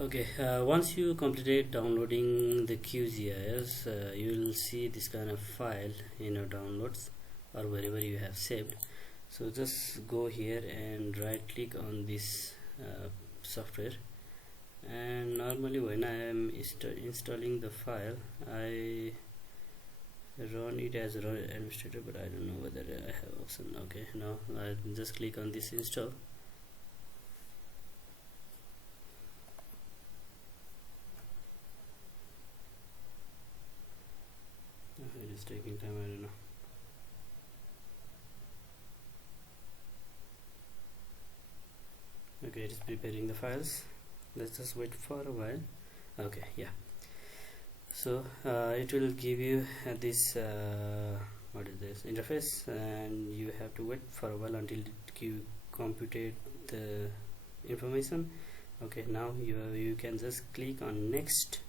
Okay, once you completed downloading the QGIS, you will see this kind of file in your downloads or wherever you have saved. So just go here and right click on this software, and normally when I am installing the file, I run it as run administrator, but I don't know whether I have option. Okay, now I just click on this install. It is taking time, I don't know. Okay, it is preparing the files. Let's just wait for a while. Okay, yeah. So it will give you this what is this interface, and you have to wait for a while until you computed the information. Okay, now you can just click on next,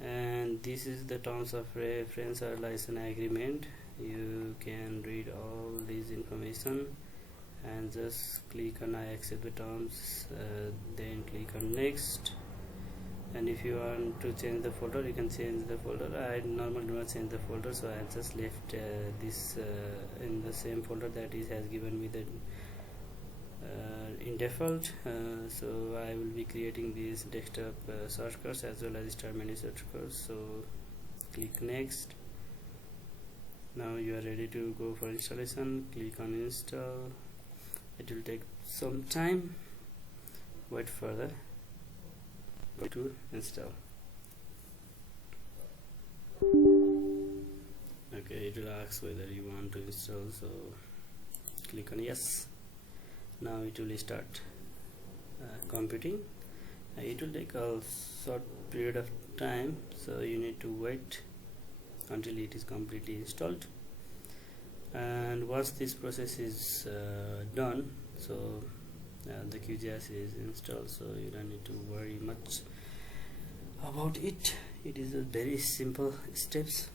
and this is the terms of reference or license agreement. You can read all this information and just click on I accept the terms, then click on next. And if you want to change the folder, you can change the folder. I normally do not change the folder, so I just left this in the same folder that it has given me the in default. So I will be creating these desktop shortcuts as well as start menu shortcuts. So click next. Now you are ready to go for installation. Click on install. It will take some time. Wait further. Go to install. Okay, it will ask whether you want to install, so click on yes. Now it will start computing. It will take a short period of time, so you need to wait until it is completely installed. And once this process is done, so the QGIS is installed, so you don't need to worry much about it. It is a very simple steps.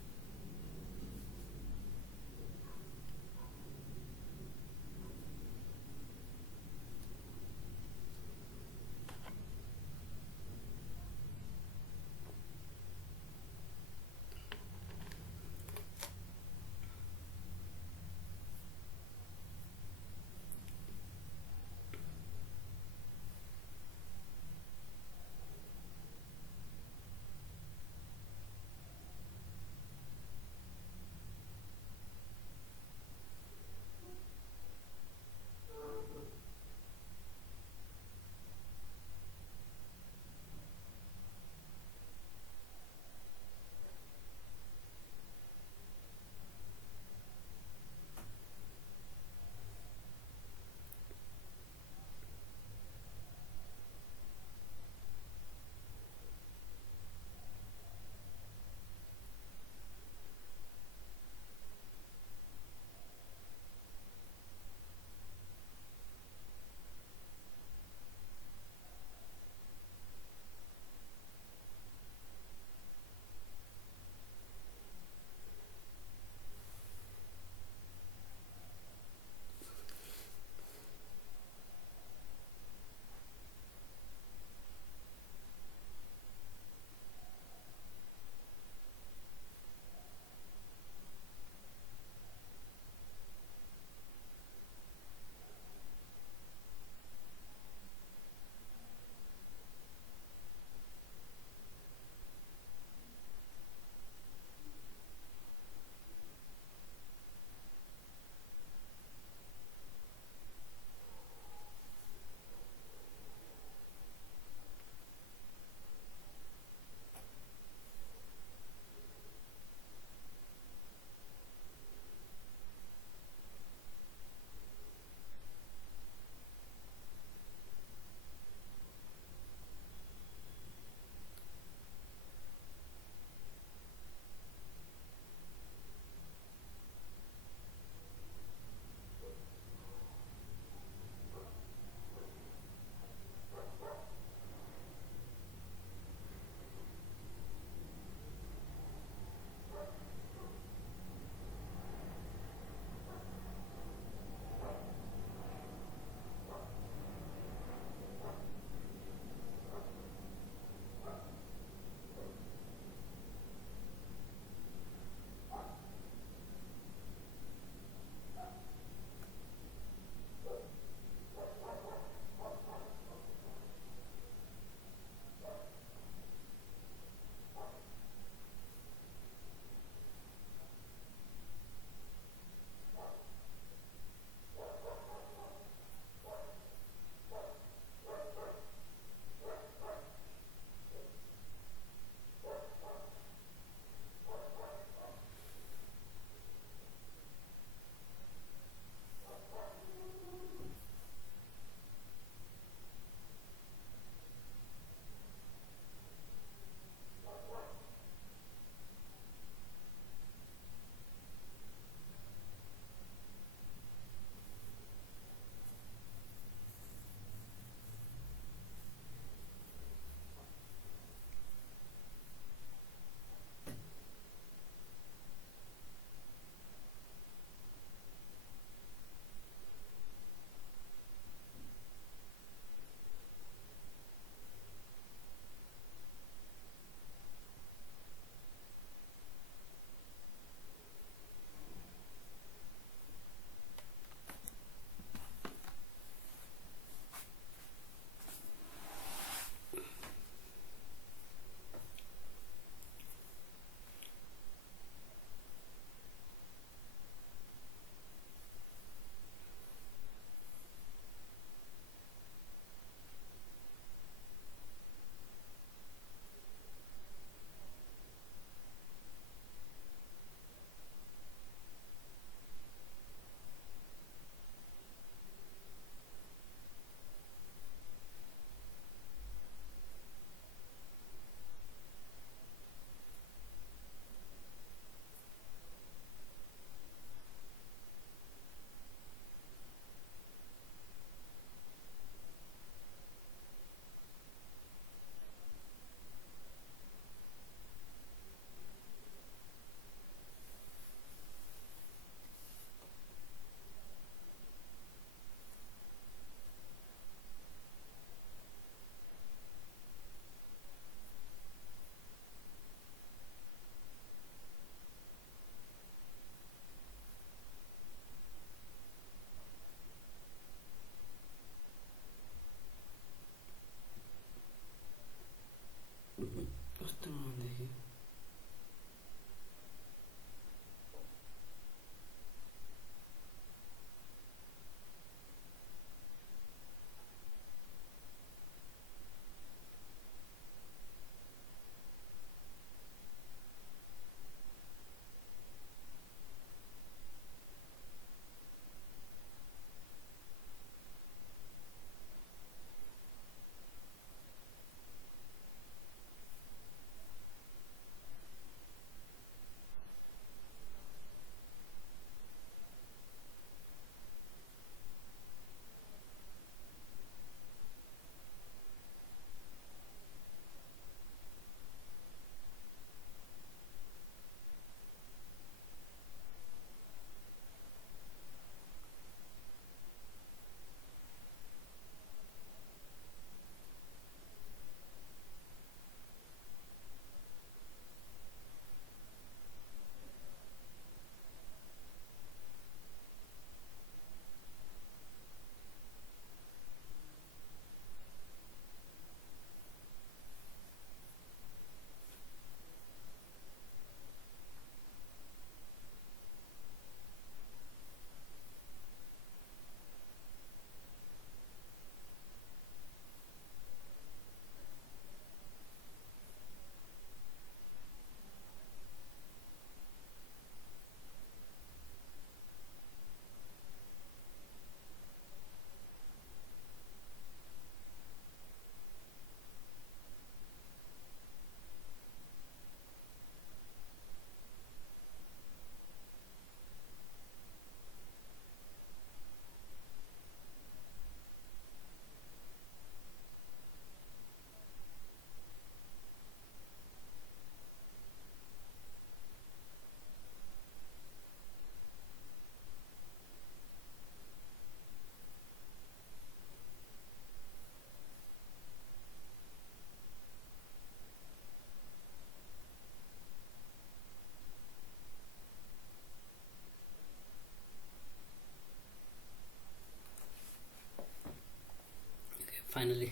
Finally,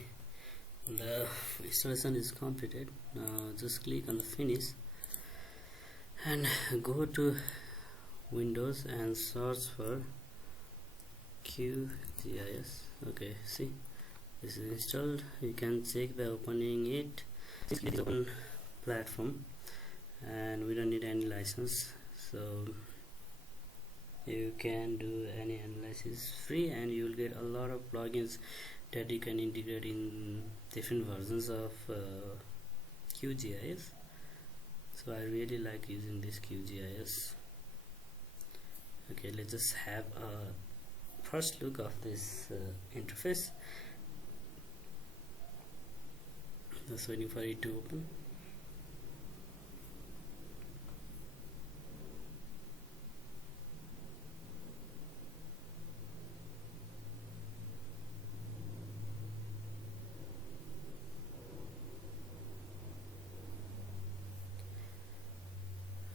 the installation is completed. Now just click on the finish and go to Windows and search for QGIS. Okay, see, this is installed. You can check by opening it. Click the open platform, and we don't need any license, so you can do any analysis free, and you will get a lot of plugins that you can integrate in different versions of QGIS. So I really like using this QGIS. Okay, let's just have a first look of this interface. Just waiting for it to open.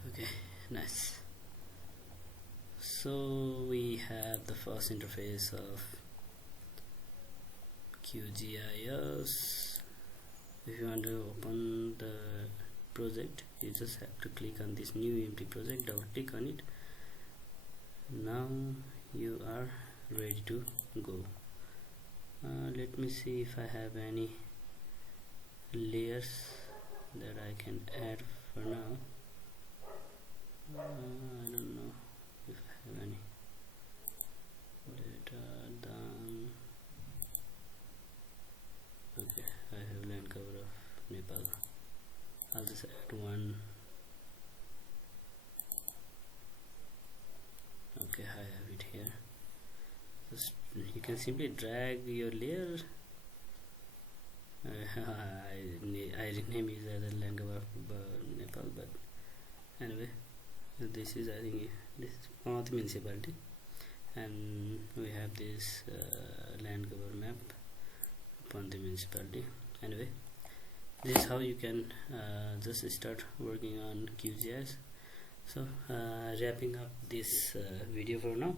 Okay, nice. So we have the first interface of QGIS. If you want to open the project, you just have to click on this new empty project, double click on it. Now you are ready to go. Let me see if I have any layers that I can add for now. I don't know if I have any data done. Okay, I have land cover of Nepal. I'll just add one. Okay, I have it here. Just you can simply drag your layer. I rename it as a land cover of Nepal, but anyway, this is, I think, this is one of the municipality, and we have this land cover map upon the municipality. Anyway, this is how you can just start working on QGIS. So wrapping up this video for now.